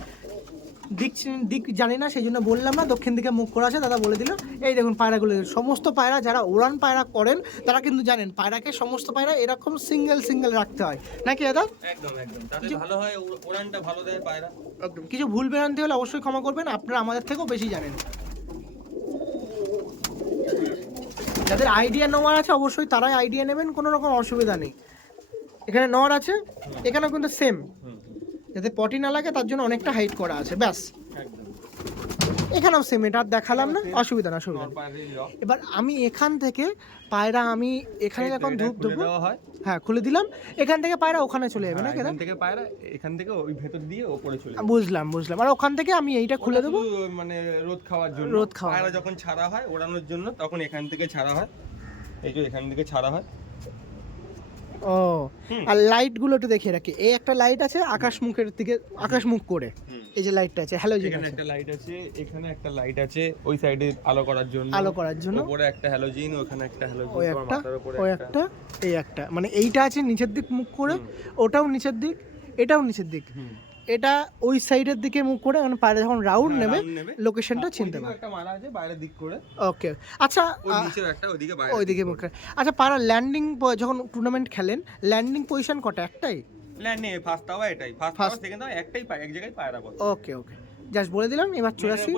দিক জানি না সেই জন্য বললাম না, দক্ষিণ দিকে মুখ করা আছে, দাদা বলে দিল। এই দেখুন পায়রাগুলো, সমস্ত পায়রা যারা উড়ান পায়রা করেন তারা কিন্তু জানেন পায়রাকে সমস্ত পায়রা এরকম সিঙ্গেল রাখতে হয় নাকি দাদা? একদম তাতে ভালো হয়, ওড়ানটা ভালো দেয় পায়রা। একদম। কিছু ভুল ভ্রান্তি হলে অবশ্যই ক্ষমা করবেন, আপনারা আমাদের থেকেও বেশি জানেন। যাদের আইডিয়া নেওয়ার আছে অবশ্যই তারাই আইডিয়া নেবেন, কোনো রকম অসুবিধা নেই। এখানে নর আছে, এখানেও কিন্তু সেম, যাতে পটি না লাগে তার জন্য অনেকটা হাইট করা আছে, ব্যাস। এখানেও সেম, এটা আর দেখালাম না, অসুবিধা না। এবার আমি এখান থেকে পায়রা, আমি এখানে যখন ধূপ দেবো, হ্যাঁ খুলে দিলাম, এখান থেকে পায়রা ওখানে চলে যাবে না? এখান থেকে পায়রা এখান থেকে ওই ভেতর দিয়ে ওপরে চলে যাবে। বুঝলাম। আর ওখান থেকে আমি এইটা খুলে দেবো, মানে রোদ খাওয়ার জন্য। পায়রা যখন ছাড়া হয় ওড়ানোর জন্য তখন এখান থেকে ছাড়া হয়, এই যে এখান থেকে ছাড়া হয়। ও, আর লাইটগুলো একটু দেখিয়ে রাখি। এই একটা লাইট আছে আকাশ মুখের দিকে, আকাশ মুখ করে, এই যে লাইটটা আছে হ্যালোজেন এখানে আছে, একটা লাইট আছে, এখানে একটা লাইট আছে ওই সাইডে আলো করার জন্য, উপরে একটা হ্যালোজেন, ওখানে একটা হ্যালোজেন, ওই একটা, ওই একটা, এই একটা, মানে এইটা আছে নিচের দিক মুখ করে, ওটাও নিচের দিক, এটাও নিচের দিক, এটা ওই সাইডের দিকে মুখ করে, মানে পায়রা যখন রাউন্ড নেবে লোকেশনটা চিনতে পারবে। একটা মারা আছে বাইরের দিক করে। ওকে, আচ্ছা ওই নিচেও একটা, ওইদিকে বাইরে, ওইদিকে মুখ করে। আচ্ছা পায়রা ল্যান্ডিং যখন টুর্নামেন্ট খেলেন, ল্যান্ডিং পজিশন কটা? একটাই ল্যান্ডিং ফার্স্ট আওয়ার, এটাই ফার্স্ট আওয়ার, সেকেন্ড আওয়ার একটাই, এক জায়গায় পায়রা বসে। ওকে জাস্ট বলে দিলাম। এবার চলে আসি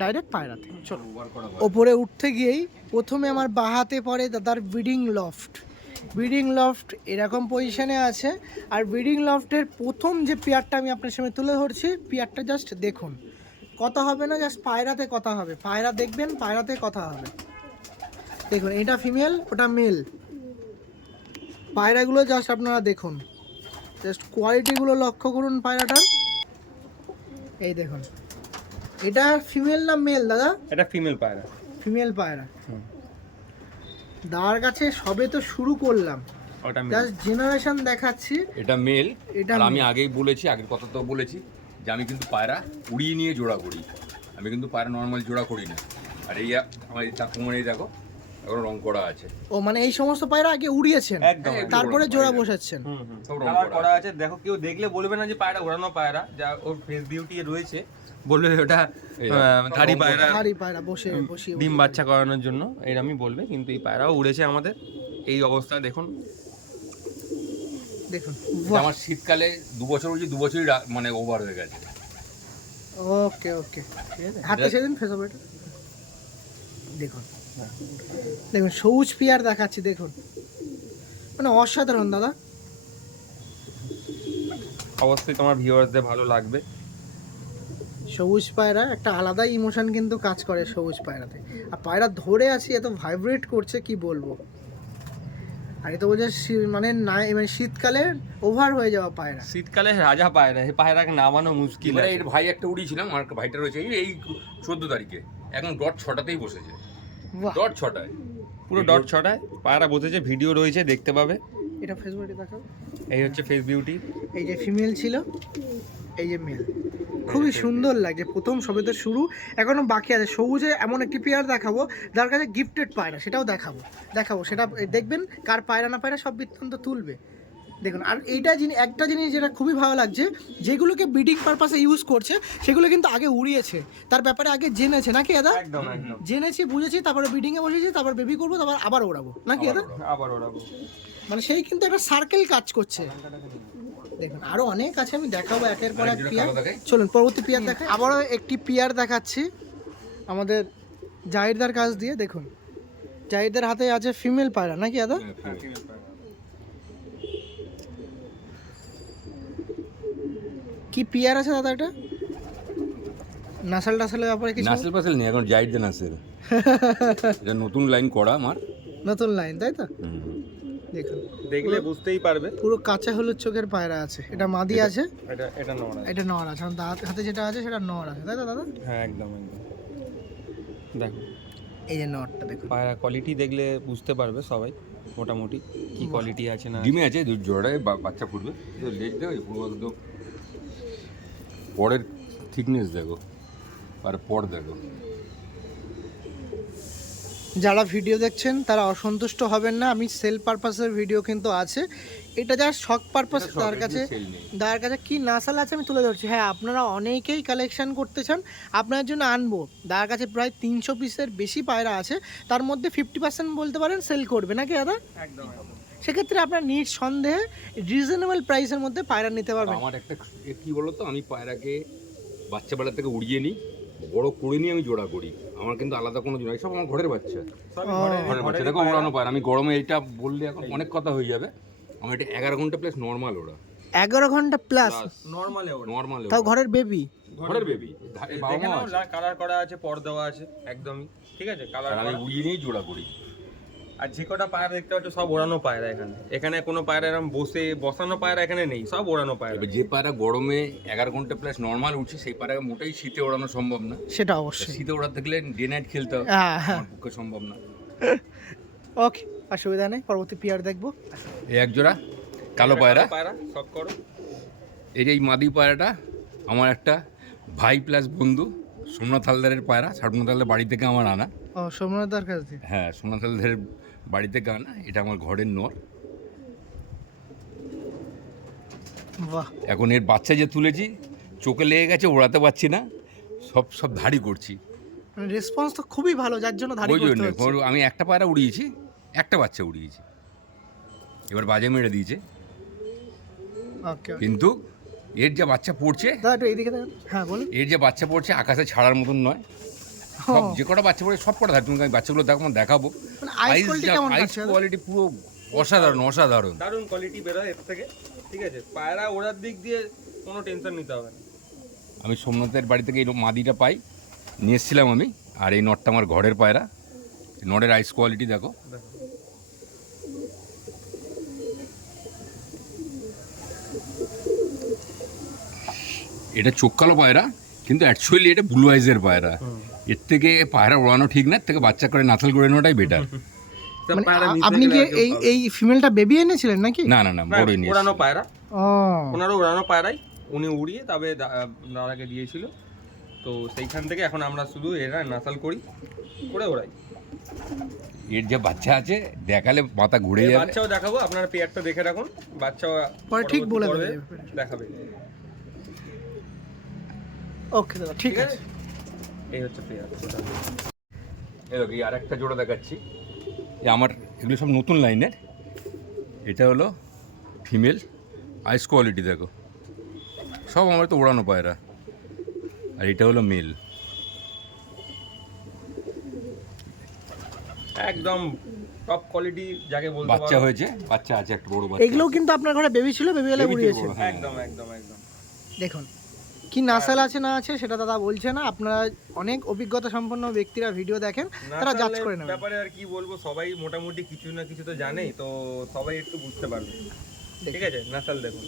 ডাইরেক্ট পায়রাতে। চলো, ওভার করা ওপরে উঠতে গিয়েই প্রথমে আমার বাহাতে পড়ে দাদার ব্রিডিং লফট এরকম পজিশনে আছে। আর ব্রিডিং লফটের প্রথম যে পেয়ারটা আমি আপনার সামনে তুলে ধরছি, পেয়ারটা জাস্ট দেখুন, কথা হবে না, জাস্ট পায়রাতে কথা হবে, পায়রা দেখবেন, পায়রাতে কথা হবে। দেখুন এটা ফিমেল, ওটা মেল, পায়রাগুলো জাস্ট আপনারা দেখুন, জাস্ট কোয়ালিটিগুলো লক্ষ্য করুন পায়রাটার। এই দেখুন, এটা ফিমেল না মেল দাদা? এটা ফিমেল পায়রা। ফিমেল পায়রা। দাঁড় কাছে সবে তো শুরু করলাম, ওটা মেল, জাস্ট জেনারেশন দেখাচ্ছি। এটা মেল। এটা আর আমি আগেই বলেছি, আগের কথা তো বলেছি যে আমি কিন্তু পায়রা উড়িয়ে নিয়ে জোড়া করি, আমি কিন্তু পায়রা নর্মাল জোড়া করি না। আর এই আমার কোমরে দেখো এখন রং করা আছে। ও মানে এই সমস্ত পায়রা আগে উড়িয়েছেন, একদম, তারপরে জোড়া বসাচ্ছেন। সব রং কালার করা আছে। দেখো কেউ দেখলে বলবে না যে পায়রা ওড়ানো পায়রা, যা ওর ফেস বিউটি রয়েছে, বলবে ওটা থারি পায়রা, হাড়ি পায়রা বসিয়ে ডিম বাচ্চা করানোর জন্য এরকমই বলবে, কিন্তু এই পায়রাও উড়েছে আমাদের এই অবস্থা। দেখুন আমার শীতকালে 2 বছর উড়ছি, 2 বছরই মানে ওভার হয়ে গেছে। ওকে হাতে সেদিন ফেস হবে। দেখুন সবুজ পিয়ার দেখাচ্ছি, দেখুন মানে অসাধারণ দাদা। অবশ্যই তোমার ভিউয়ার্সদের ভালো লাগবে। সবুজ পায়রা একটা আলাদাই ইমোশন কিন্তু কাজ করে সবুজ পায়রাতে। আর পায়রা ধরে আছি, এত ভাইব্রেট করছে কি বলবো। আর এত বোঝা মানে শীতকালে ওভার হয়ে যাওয়া পায়রা, শীতকালে রাজা পায়রা, এই পায়রাকে নামানো মুশকিল। এর ভাই একটা উড়িয়েছিলাম, আমার ভাইটা রয়েছে এই 14 তারিখে, এখন ডট 6টাতেই বসেছে, ডট 6টায়, পুরো ডট 6টায় পায়রা বসেছে, ভিডিও রয়েছে, দেখতে পাবে। এটা ফেসবুকে দেখাও। এই হচ্ছে ফেস বিউটি। এই যে ফিমেল ছিল, এই যে মেল, খুবই সুন্দর লাগে। প্রথম সবে তো শুরু, এখনো বাকি আছে। সবুজে এমন একটি পেয়ার দেখাবো যার কাছে গিফটেড পায়রা, সেটাও দেখাবো, সেটা দেখবেন কার পায়রা না পায়রা সব বৃত্তান্ত তুলবে। দেখুন, আর এইটা একটা জিনিস যেটা খুবই ভালো লাগছে, যেগুলোকে ব্রিডিং পারপাসে ইউজ করছে সেগুলো কিন্তু আগে উড়িয়েছে, তার ব্যাপারে আগে জেনেছে নাকি দাদা? একদম জেনেছি, বুঝেছি, তারপরে ব্রিডিংয়ে বসেছি, তারপর বেবি করবো, তারপর আবার ওড়াবো নাকি দাদা? আবার ওড়াবো, মানে সেই কিন্তু একটা সার্কেল কাজ করছে। দেখুন আরো অনেক আছে, আমি দেখাবো একের পর এক পিয়ার। চলুন পরবর্তী পিয়ার দেখাই। আবারও একটি পিয়ার দেখাচ্ছি আমাদের জাহিরদার কাছ দিয়ে। দেখুন জাহিরদার হাতে আছে ফিমেল পায়রা নাকি দাদা? কি পিয়ার আছে দাদা এটা? নাসাল টাসালের ব্যাপারে কিছু? নাসেল পাসেল নেই এখন, জাইড নাসেল। এটা নতুন লাইন করা আমার, নতুন লাইন, তাই তো? দেখুন দেখলে বুঝতেই পারবে। পুরো কাঁচা হলুদ চোখের পায়রা আছে। এটা মাদি আছে, এটা নর আছে। এটা নর আছে, আর দাঁত হাতে যেটা আছে সেটা নর আছে, তাই তো দাদা? হ্যাঁ একদম একদম। দেখো এই যে নরটা দেখুন, পায়রা কোয়ালিটি দেখলে বুঝতে পারবে সবাই মোটামুটি কি কোয়ালিটি আছে না। ডিমে আছে, জোড়ায় বাচ্চা ফুটবে। লেজ দেখো এই পুরো একদম পরের থিকনেস দেখো, আর পর দেখো। যারা ভিডিও দেখছেন তারা অসন্তুষ্ট হবেন না, আমি সেল পারপাসের ভিডিও কিন্তু আছে, এটা যা শখ পারপাস। এটা শখ, তার কাছে এগুলো sell নেই। তার কাছে কি নাসাল আছে আমি তুলে ধরছি। হ্যাঁ, আপনারা অনেকেই কালেকশন করতে চান, আপনার জন্য আনবো। তার কাছে প্রায় 300 পিসের বেশি পায়রা আছে, তার মধ্যে 50% বলতে পারেন সেল করবে নাকি দাদা? একদম একদম। সেক্ষেত্রে আপনার নিঃসন্দেহে রিজনেবল প্রাইসের মধ্যে পায়রা নিতে পারবেন। আমার একটা কি বলতো, আমি পায়রাকে বাচ্চাবেলা থেকে উড়িয়ে নিই, বড় করে নিয়ে আমি জোড়া করি। আমার কিন্তু আলাদা কোনো জোড়া, সব আমার ঘরের বাচ্চা। ঘরের বাচ্চা দেখো উড়ানো পায়রা। আমি গরমে এইটা বললে এখন অনেক কথা হয়ে যাবে, আমার এটা 11 ঘন্টা প্লাস নর্মাল ওরা। 11 ঘন্টা প্লাস নরমালে ওর নর্মাল তাও ঘরের বেবি। ঘরের বেবি দেখে নাও, কালার করা আছে, পর দেওয়া আছে একদমই ঠিক আছে, কালার আমি উড়িয়ে নিয়েই জোড়া করি। আর যে কটা পায়রা দেখতে পাচ্ছ সব ওড়ানো পায়রা। এখানে কোনো পায়রা এরকম বসানো পায়রা এখানে নেই, সব ওড়ানো পায়রা। এবার যে পায়রা গরমে 11 ঘন্টা প্লাস নর্মাল উঠছে, সেই পায়রা মোটেই শীতে ওড়ানো সম্ভব না। সেটা অবশ্যই। শীতে ওড়াতে গেলে ডে নাইট খেলতে হবে, হ্যাঁ, আমার পক্ষে সম্ভব না। ওকে, অসুবিধা নেই, পরবর্তী পিয়ার দেখবো। এই এক জোড়া কালো পায়রা। পায়রা সব করো। এই যে এই মাদি পায়রাটা আমার একটা ভাই প্লাস বন্ধু সোমনাথ হালদারের পায়রা। সোমনাথ হালদার বাড়ি থেকে আমার আনা। ও, সোমনাথদার কাছ থেকে। হ্যাঁ, সোমনাথ হালদারের বাড়ি থেকে আনা। এটা আমার ঘরের নর। বাহ, এখন এর বাচ্চা যে তুলেছি, চোখে লেগে গেছে, ওড়াতে পারছি না, সব ধাড়ি করছি। রেসপন্স তো খুবই ভালো, যার জন্য ধারি ওই করতে জন্য হচ্ছে। আমি একটা পায়রা উড়িয়েছি, একটা বাচ্চা উড়িয়েছি, এবার বাজে মেরে দিয়েছে। ওকে, কিন্তু এর যে বাচ্চা পড়ছে, দাদা একটু এইদিকে দেখুন। হ্যাঁ বলুন। এর যে বাচ্চা পড়ছে আকাশে ছাড়ার মতন নয়। সব যে কটা বাচ্চা পড়ে সব কটা ধার। তুমি আমি বাচ্চাগুলো দেখাবো। মানে আইস কোয়ালিটি কেমন আইস আছে? কোয়ালিটি পুরো অসাধারণ অসাধারণ। দারুণ কোয়ালিটি বেরোয় এর থেকে ঠিক আছে। পায়রা ওড়ার দিক দিয়ে কোনো টেনশন নিতে হবে না। আমি সোমনাথের বাড়ি থেকে এই মাদিটা পাই, নিয়ে এসেছিলাম আমি। আর এই নটটা আমার ঘরের পায়রা। নটের আইস কোয়ালিটি দেখো। এটা চোখ কালো পায়রা, কিন্তু অ্যাকচুয়ালি এটা ব্লু আইজের পায়রা। এর থেকে পায়রা ওড়ানো ঠিক না, এর থেকে বাচ্চা করে নাথাল করে নেওয়াটাই বেটার। মানে আপনি কি এই ফিমেলটা বেবি এনেছিলেন নাকি? না না না, বড়ই নিয়ে ওড়ানো পায়রা। ও, ওনারও ওড়ানো পায়রাই, উনি উড়িয়ে তবে দাদাকে দিয়েছিল। তো সেইখান থেকে এখন আমরা শুধু এরা নাসাল করে ওড়াই। এর যে বাচ্চা আছে দেখালে মাথা ঘুরে এই যাবে। বাচ্চাও দেখাবো, আপনারা পেয়ারটা দেখে রাখুন। বাচ্চাও পরে ঠিক বলে পরবর্তী দেবে। পর্বে দেখাবে। ওকে দাদা, ঠিক আছে। এই হচ্ছে পেয়ার। এই আর একটা জোড়া দেখাচ্ছি। আমার এগুলো সব নতুন লাইনের। এটা হলো ফিমেল, আইস কোয়ালিটি দেখো, সব আমার তো ওড়ানো পায়রা। আর এটা হলো মেল। একদম টপ কোয়ালিটি যাকে বলতে বাচ্চা পারো। হয়েছে, বাচ্চা আছে, একটা বড় বাচ্চা। এগুলোও কিন্তু আপনার ঘরে বেবি ছিল, বেবি হলে Baby ছিল উড়িয়েছে। বড়, হ্যাঁ। একদম একদম একদম। দেখুন কি নাসাল আছে না আছে সেটা দাদা বলছে না, আপনারা অনেক অভিজ্ঞতা সম্পন্ন ব্যক্তিরা ভিডিও দেখেন, তারা জাজ করে নেবেন। ব্যাপারে আর কি বলবো, সবাই মোটামুটি কিছু না কিছু তো জানেই, তো সবাই একটু বুঝতে পারবে। ঠিক আছে, নাসাল দেখুন।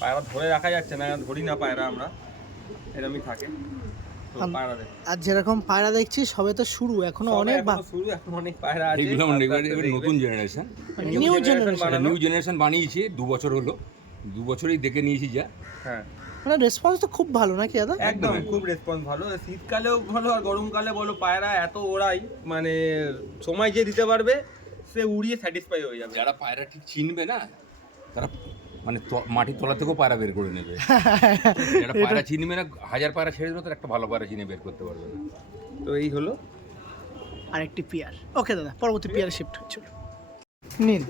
পায়রা ধরে রাখা যাচ্ছে না, ধরি না পায়রা আমরা, এরকমই থাকে। তো পায়রা দেখুন। আর যেরকম পায়রা দেখছি সবে তো শুরু, এখনো সবে অনেক এখনো শুরু, এখন অনেক পায়রা আছে। এগুলো আস্তে এবার আস্তে দেখবে। নতুন জেনারেশন। New generation. বানানো। নিউ জেনারেশন বানিয়েছি, 2 বছর হলো। 2 বছরই দেখে নিয়েছি যা। হ্যাঁ মানে রেসপন্স তো খুব ভালো নাকি দাদা? একদম, খুব রেসপন্স ভালো। শীতকালেও ভালো আর গরমকালে বলো, পায়রা এত ওড়াই, মানে সময় যে দিতে পারবে সে উড়িয়ে স্যাটিসফাই হয়ে যাবে। যারা পায়রা ঠিক চিনবে না, তারা মানে মাটির তলা থেকেও পায়রা বের করে নেবে। যারা পায়রা চিনবে না, 1000 পায়রা ছেড়ে দেবে, তার একটা ভালো পায়রা চিনে বের করতে পারবে না। তো এই হলো আরেকটি পিয়ার। ওকে দাদা, পরবর্তী পিয়ারে শিফট হচ্ছে। নিন,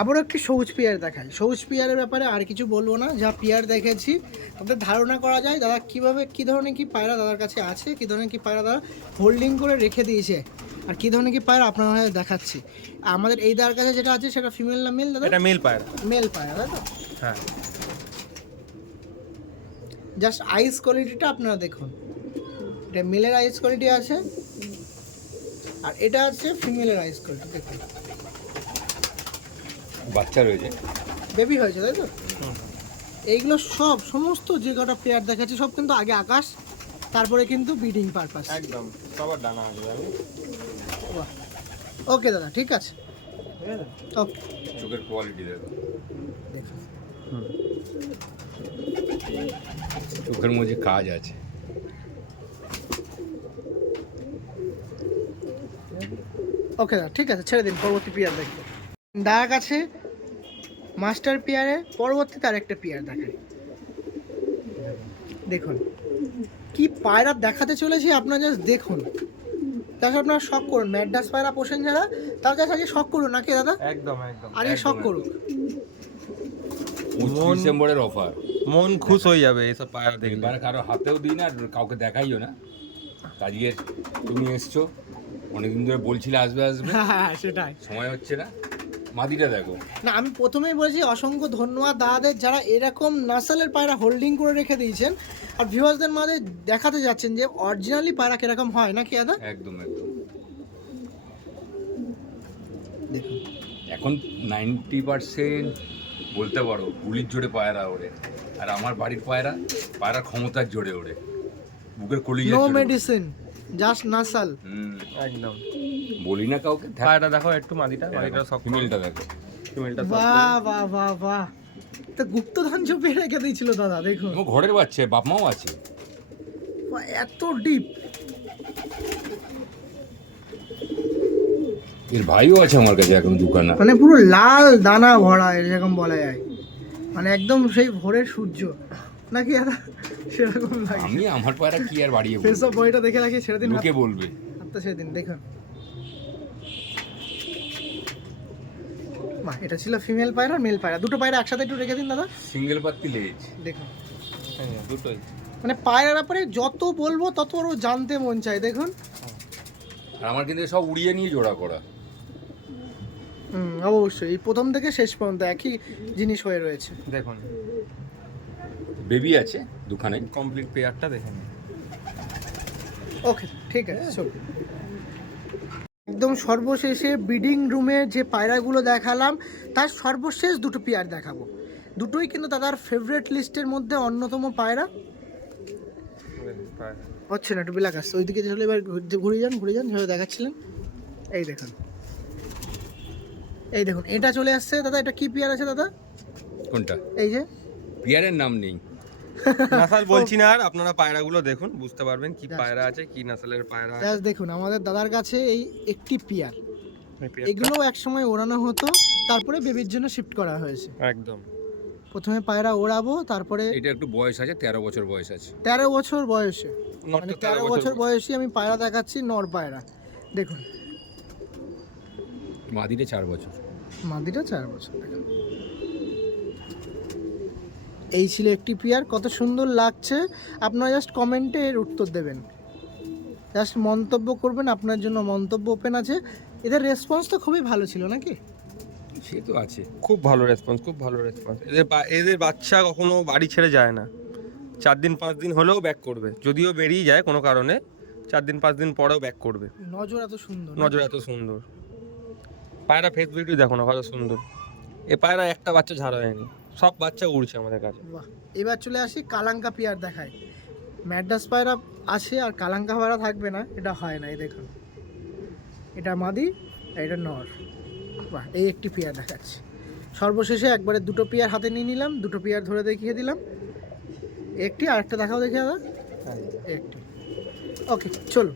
আবারও একটি সবুজ পিয়ার দেখাই। সবুজ পিয়ারের ব্যাপারে আর কিছু বলবো না, যা পিয়ার দেখেছি তাদের ধারণা করা যায় দাদা কীভাবে কী ধরনের কী পায়রা দাদার কাছে আছে, কী ধরনের কী পায়রা দাদা হোল্ডিং করে রেখে দিয়েছে, আর কী ধরনের কী পায়রা আপনার হয়ে দেখাচ্ছি। আমাদের এই দাদার কাছে যেটা আছে সেটা ফিমেল না মেল দাদা? এটা মেল পায়রা। মেল পায়রা, তাই তো? হ্যাঁ জাস্ট আইস কোয়ালিটিটা আপনারা দেখুন, এটা মেলের আইস কোয়ালিটি আছে, আর এটা আছে ফিমেলের আইস কোয়ালিটি। দেখুন বাচ্চা রয়েছে। বেবি হয়েছে তাই তো? এইগুলো সব সমস্ত যে কটা পেয়ার দেখাচ্ছি সব কিন্তু আগে আকাশ, তারপরে কিন্তু ব্রিডিং পারপাস। একদম সবার ডানা আসবে। ওকে দাদা, ঠিক আছে, ওকে। চোখের কোয়ালিটি দেখো, দেখুন চোখের মধ্যে কাজ আছে। ওকে দাদা, ঠিক আছে, ছেড়ে দিন, পরবর্তী পেয়ার দেখবো। দাদার কাছে মাস্টার পেয়ারে পরবর্তীতে আরেকটা পেয়ার দেখাই। দেখুন কি পায়রা দেখাতে চলেছি, আপনারা জাস্ট দেখুন, জাস্ট আপনারা শখ করুন। ম্যাড্রাস পায়রা পোষেন যারা, তার কাছে আগে শখ করুন নাকি দাদা? একদম একদম আগে শখ করুন। 25 ডিসেম্বরের অফার, মন খুশ হয়ে যাবে এইসব পায়রা দেখলে। এবার কারো হাতেও দিই না, আর কাউকে দেখাইও না। আজকে তুমি এসছো, অনেকদিন ধরে বলছিলে আসবে আসবে, হ্যাঁ সেটাই, সময় হচ্ছে না। মাদিটা দেখো। না আমি প্রথমেই বলছি অসংখ্য ধন্যবাদ দাদাদের যারা এরকম নাসালের পায়রা হোল্ডিং করে রেখে দিয়েছেন আর ভিউয়ার্সদের মাঝে দেখাতে যাচ্ছেন যে অরিজিনালি পায়রা কিরকম হয় নাকি দাদা? একদম একদম। দেখুন এখন 90% বলতে পারো গুলির জোরে পায়রা ওড়ে, আর আমার বাড়ির পায়রা ক্ষমতার জোরে ওড়ে, বুকের কলিজা নো জোরে ওড়ে। Medicine, just nasal. একদম বলি না কাউকে। পায়রা দেখো একটু, মাদিটা সব ফিমেলটা দেখো। ফিমেলটা বাহ বাহ বাহ বাহ, তো গুপ্তধন চুপিয়ে রেখে দিয়েছিল দাদা। দেখুন ও ঘরের বাচ্চা, বাপ মাও আছে। বাহ, এত ডিপ। এর ভাইও আছে আমার কাছে এখন দোকানে। মানে পুরো লাল দানা ভরা এরকম বলা যায়, মানে একদম সেই ভোরের সূর্য নাকি দাদা, সেরকম লাগে। আমি আমার পায়রা কি আর বাড়িয়ে বলবো, ফেসব বইটা দেখে রাখি, ছেড়ে দিন লোকে বলবে। হাতটা ছেড়ে দিন। দেখুন বাহ, এটা ছিল ফিমেল পায়রা, মেল পায়রা, দুটো পায়রা একসাথে একটু রেখে দিন দাদা। সিঙ্গেল পাত্তি লেজ। দেখুন দুটোই। মানে পায়রার ব্যাপারে যত বলবো তত ওর জানতে মন চায়। দেখুন আর আমার কিন্তু সব উড়িয়ে নিয়ে জোড়া করা। অবশ্যই এই প্রথম থেকে শেষ পর্যন্ত একই জিনিস হয়ে রয়েছে। দেখুন বেবি আছে দোকানে। কমপ্লিট পেয়ারটা দেখেন। ওকে ঠিক আছে, চল। একদম সর্বশেষে ব্রিডিং রুমের যে পায়রাগুলো দেখালাম তার সর্বশেষ দুটো পেয়ার দেখাবো। দুটোই কিন্তু দাদার ফেভারিট লিস্টের মধ্যে অন্যতম পায়রা। হচ্ছে না, একটু বিলাক আসছে, ওইদিকে চলে এবার ঘুরে যান যেভাবে দেখাচ্ছিলেন। এই দেখুন, এই দেখুন, এটা চলে আসছে দাদা। এটা কি পেয়ার আছে দাদা? কোনটা? এই যে পিয়ারের নাম নেই, নাসাল বলছি না, আর আপনারা পায়রাগুলো দেখুন বুঝতে পারবেন কি পায়রা আছে, কি নাসালের পায়রা আছে। জাস্ট দেখুন আমাদের দাদার কাছে এই একটি পেয়ার, এগুলো এক সময় ওড়ানো হতো, তারপরে বেবির জন্য শিফট করা হয়েছে। একদম প্রথমে পায়রা ওড়াবো, তারপরে এটা একটু বয়স আছে, 13 বছর বয়স আছে। 13 বছর বয়সে, মানে 13 বছর বছর বয়সী আমি পায়রা দেখাচ্ছি, নর পায়রা। দেখুন মাদিটা 4 বছর। মাদিটা 4 বছর। দেখুন এই ছিল একটি পেয়ার, কত সুন্দর লাগছে। আপনারা জাস্ট কমেন্টে এর উত্তর দেবেন, জাস্ট মন্তব্য করবেন, আপনার জন্য মন্তব্য ওপেন আছে। এদের রেসপন্স তো খুবই ভালো ছিল নাকি? সে তো আছে, খুব ভালো রেসপন্স, খুব ভালো রেসপন্স। এদের বাচ্চা কখনো বাড়ি ছেড়ে যায় না, 4 দিন 5 দিন হলেও ব্যাক করবে। যদিও বেরিয়ে যায় কোনো কারণে, 4 দিন 5 দিন পরেও ব্যাক করবে। নজর এত সুন্দর, নজর এত সুন্দর। পায়রা ফেস ভিডিও দেখো না, কত সুন্দর। এ পায়রা একটা বাচ্চা ঝাড় হয়নি, সব বাচ্চা উড়ছে আমাদের কাছে। বাহ। এবার চলে আসি কালাঙ্কা পেয়ার দেখায়। ম্যাড্রাস পায়রা আছে আর কালাঙ্কা পায়রা থাকবে না, এটা হয় না। এই দেখুন, এটা মাদি আর এটা নর। বাহ, এই একটি পেয়ার দেখাচ্ছি। সর্বশেষে একবারে দুটো পেয়ার হাতে নিয়ে নিলাম, দুটো পেয়ার ধরে দেখিয়ে দিলাম। একটি, আরেকটা দেখাও দেখি দাদা, একটি। ওকে চলো।